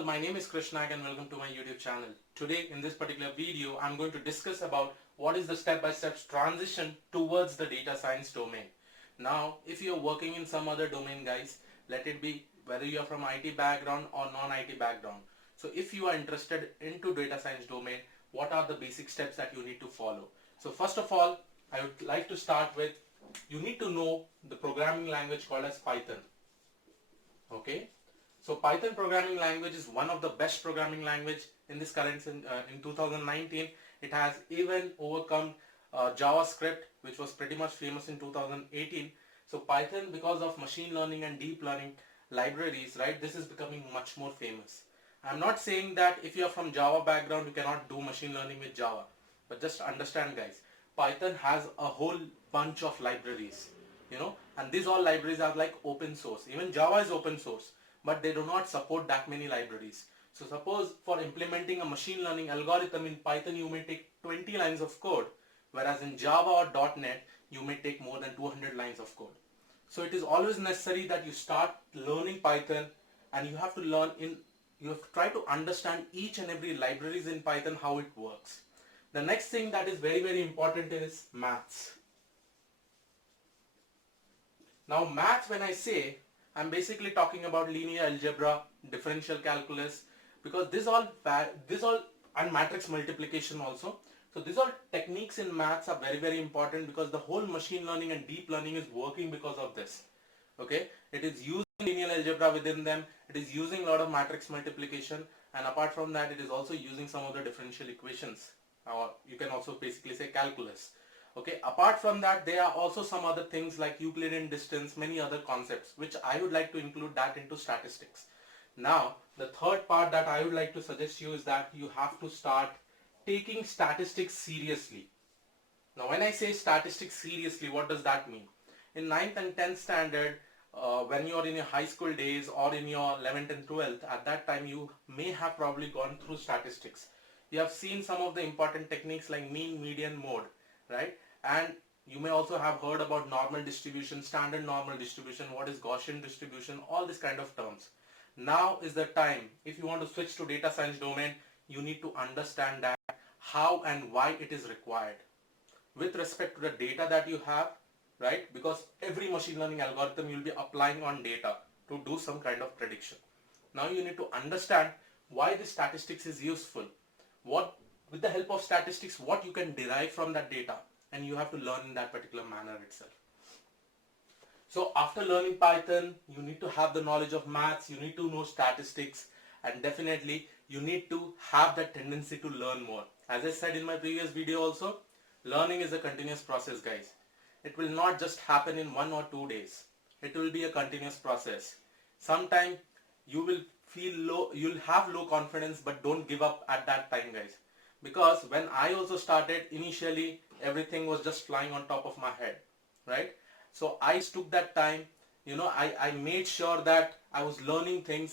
all, my name is Krishnak and welcome to my YouTube channel. Today in this particular video, I'm going to discuss about what is the step-by-step transition towards the data science domain. Now, if you're working in some other domain, guys, let it be whether you're from IT background or non-IT background. So if you are interested into data science domain, what are the basic steps that you need to follow? So first of all, I would like to start with, you need to know the programming language called as Python. Okay. So Python programming language is one of the best programming language in this current in 2019. It has even overcome JavaScript, which was pretty much famous in 2018. So Python, because of machine learning and deep learning libraries, right, this is becoming much more famous. I'm not saying that if you are from Java background, you cannot do machine learning with Java, but just understand, guys, Python has a whole bunch of libraries, and these all libraries are like open source. Even Java is open source, but they do not support that many libraries. So suppose for implementing a machine learning algorithm in Python, you may take 20 lines of code, whereas in Java or .NET, you may take more than 200 lines of code. So it is always necessary that you start learning Python, and you have to try to understand each and every libraries in Python, how it works. The next thing that is very, very important is maths. Now maths, when I say, I'm basically talking about linear algebra, differential calculus, because this all and matrix multiplication also. So these all techniques in maths are very, very important, because the whole machine learning and deep learning is working because of this. Okay, it is using linear algebra within them, it is using a lot of matrix multiplication, and apart from that, it is also using some of the differential equations, or you can also basically say calculus. Okay, apart from that, there are also some other things like Euclidean distance, many other concepts, which I would like to include that into statistics. Now, the third part that I would like to suggest you is that you have to start taking statistics seriously. Now, when I say statistics seriously, what does that mean? In 9th and 10th standard, when you are in your high school days or in your 11th and 12th, at that time you may have probably gone through statistics. You have seen some of the important techniques like mean, median, mode, right? And you may also have heard about normal distribution, standard normal distribution, what is Gaussian distribution, all these kind of terms. Now is the time, if you want to switch to data science domain, you need to understand that how and why it is required with respect to the data that you have, right? Because every machine learning algorithm you'll be applying on data to do some kind of prediction. Now you need to understand why the statistics is useful, what with the help of statistics, what you can derive from that data, and you have to learn in that particular manner itself. So after learning Python, you need to have the knowledge of maths, you need to know statistics, and definitely you need to have that tendency to learn more. As I said in my previous video also, learning is a continuous process, guys. It will not just happen in 1 or 2 days. It will be a continuous process. Sometimes you will feel low, you'll have low confidence, but don't give up at that time, guys. Because when I also started, initially everything was just flying on top of my head, right? So I took that time, I made sure that I was learning things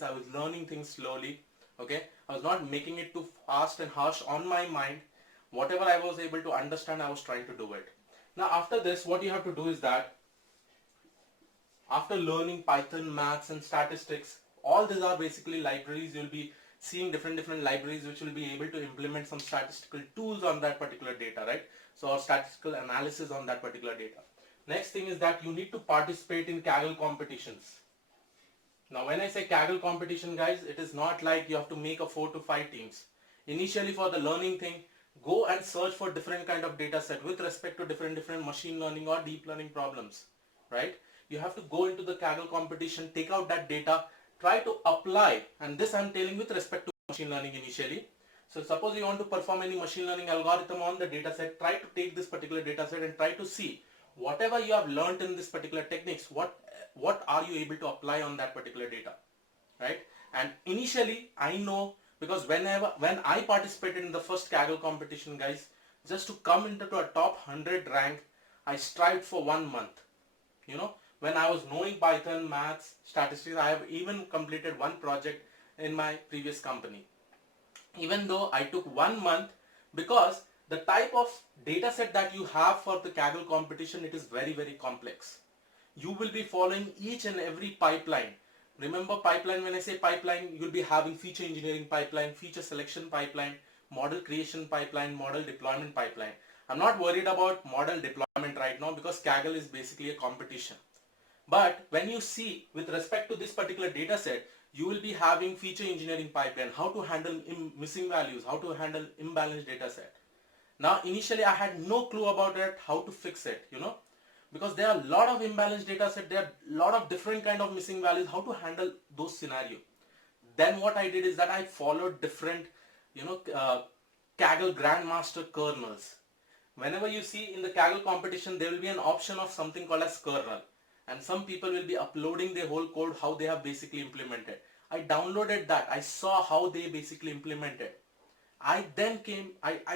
slowly, okay? I was not making it too fast and harsh on my mind. Whatever I was able to understand, I was trying to do it. Now after this, what you have to do is that after learning Python, maths and statistics, all these are basically libraries. You'll be seeing different libraries which will be able to implement some statistical tools on that particular data, right? So or statistical analysis on that particular data. Next thing is that you need to participate in Kaggle competitions. Now when I say Kaggle competition, guys, it is not like you have to make a 4 to 5 teams. Initially for the learning thing, go and search for different kind of data set with respect to different machine learning or deep learning problems, right? You have to go into the Kaggle competition, take out that data, try to apply, and this I'm telling with respect to machine learning initially. So suppose you want to perform any machine learning algorithm on the data set, try to take this particular data set and try to see whatever you have learned in this particular techniques, what are you able to apply on that particular data, right? And initially I know, because when I participated in the first Kaggle competition, guys, just to come into a top 100 rank, I strived for 1 month. When I was knowing Python, maths, statistics, I have even completed one project in my previous company. Even though I took 1 month, because the type of data set that you have for the Kaggle competition, it is very, very complex. You will be following each and every pipeline Remember pipeline, when I say pipeline, you'll be having feature engineering pipeline, feature selection pipeline, model creation pipeline, model deployment pipeline. I'm not worried about model deployment right now because Kaggle is basically a competition. But when you see with respect to this particular data set, you will be having feature engineering pipeline, how to handle missing values, how to handle imbalanced data set. Now initially I had no clue about it, how to fix it, because there are a lot of imbalanced data set, there are a lot of different kind of missing values, how to handle those scenario. Then what I did is that I followed different, Kaggle Grandmaster kernels. Whenever you see in the Kaggle competition, there will be an option of something called as kernel. And some people will be uploading their whole code, how they have basically implemented. I downloaded that. I saw how they basically implemented. I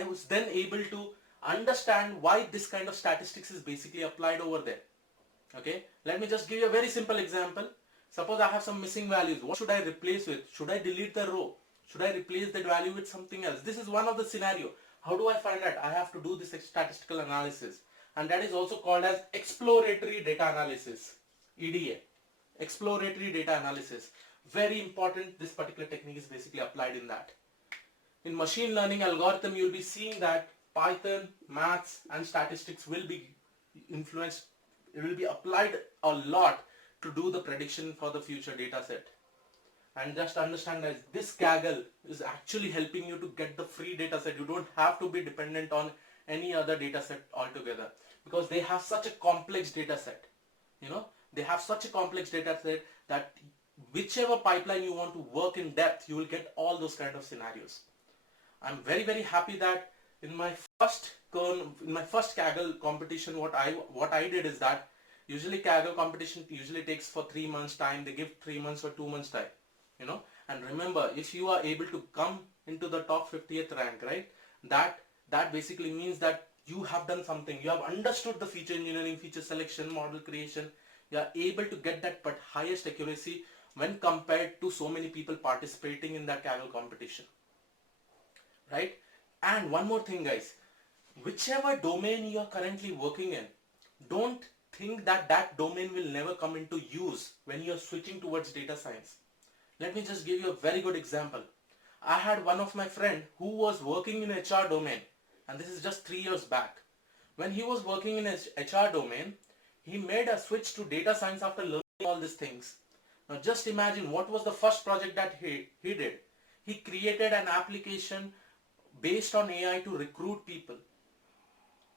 was then able to understand why this kind of statistics is basically applied over there. Okay, let me just give you a very simple example. Suppose I have some missing values. What should I replace with? Should I delete the row? Should I replace that value with something else? This is one of the scenario. How do I find that? I have to do this statistical analysis, and that is also called as exploratory data analysis, EDA. Exploratory data analysis. Very important. This particular technique is basically applied in that. In machine learning algorithm, you will be seeing that Python, maths and statistics will be influenced. It will be applied a lot to do the prediction for the future data set. And just understand that this Kaggle is actually helping you to get the free data set. You don't have to be dependent on any other data set altogether, because they have such a complex data set. They have such a complex data set that whichever pipeline you want to work in depth, you will get all those kind of scenarios. I'm very, very happy that in my first Kaggle competition, what I did is that usually Kaggle competition usually takes for 3 months time. They give 3 months or 2 months time, and remember, if you are able to come into the top 50th rank, right, that basically means that you have done something. You have understood the feature engineering, feature selection, model creation. You are able to get that but highest accuracy when compared to so many people participating in that Kaggle competition. Right? And one more thing, guys, whichever domain you are currently working in, don't think that that domain will never come into use when you are switching towards data science. Let me just give you a very good example. I had one of my friend who was working in HR domain, and this is just 3 years back. When he was working in HR domain, he made a switch to data science after learning all these things. Now just imagine what was the first project that he did. He created an application based on AI to recruit people,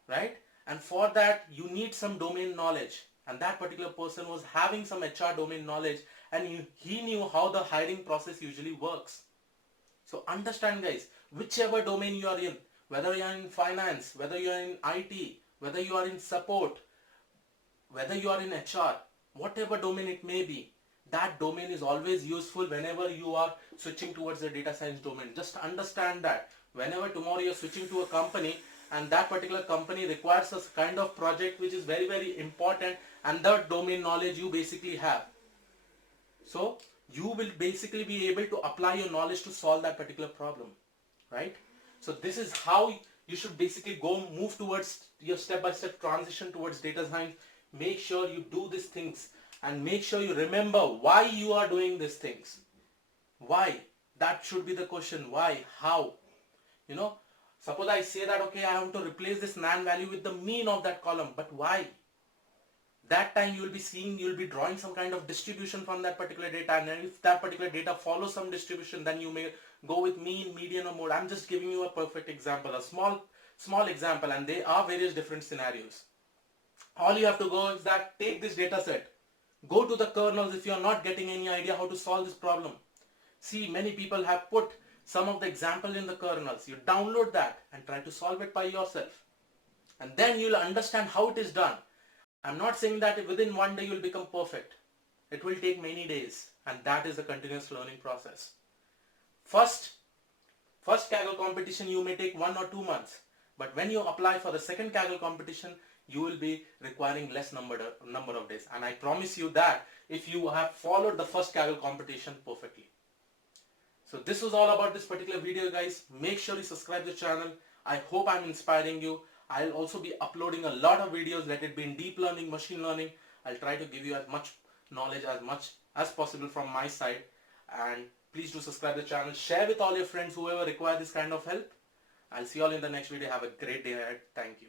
right? And for that you need some domain knowledge, and that particular person was having some HR domain knowledge, and he knew how the hiring process usually works. So understand, guys, whichever domain you are in, whether you are in finance, whether you are in IT, whether you are in support, whether you are in HR, whatever domain it may be, that domain is always useful whenever you are switching towards the data science domain. Just understand that whenever tomorrow you're switching to a company and that particular company requires a kind of project which is very, very important, and that domain knowledge you basically have, so you will basically be able to apply your knowledge to solve that particular problem, right? So this is how you should basically move towards your step-by-step transition towards data science. Make sure you do these things, and make sure you remember why you are doing these things. Why? That should be the question. Why? How? Suppose I say that, okay, I want to replace this nan value with the mean of that column, but why? That time you will be drawing some kind of distribution from that particular data, and if that particular data follows some distribution, then you may go with mean, median or mode. I'm just giving you a perfect example, a small example, and there are various different scenarios. All you have to go is that take this data set, go to the kernels if you are not getting any idea how to solve this problem. See, many people have put some of the example in the kernels. You download that and try to solve it by yourself, and then you'll understand how it is done. I'm not saying that within one day you'll become perfect. It will take many days, and that is a continuous learning process. First Kaggle competition you may take 1 or 2 months, but when you apply for the second Kaggle competition, you will be requiring less number of days, and I promise you that if you have followed the first Kaggle competition perfectly. So this was all about this particular video, guys. Make sure you subscribe to the channel. I hope I'm inspiring you. I'll also be uploading a lot of videos, let it be in deep learning, machine learning. I'll try to give you as much knowledge, as much as possible from my side. And please do subscribe the channel, share with all your friends whoever require this kind of help. I'll see you all in the next video. Have a great day ahead. Thank you.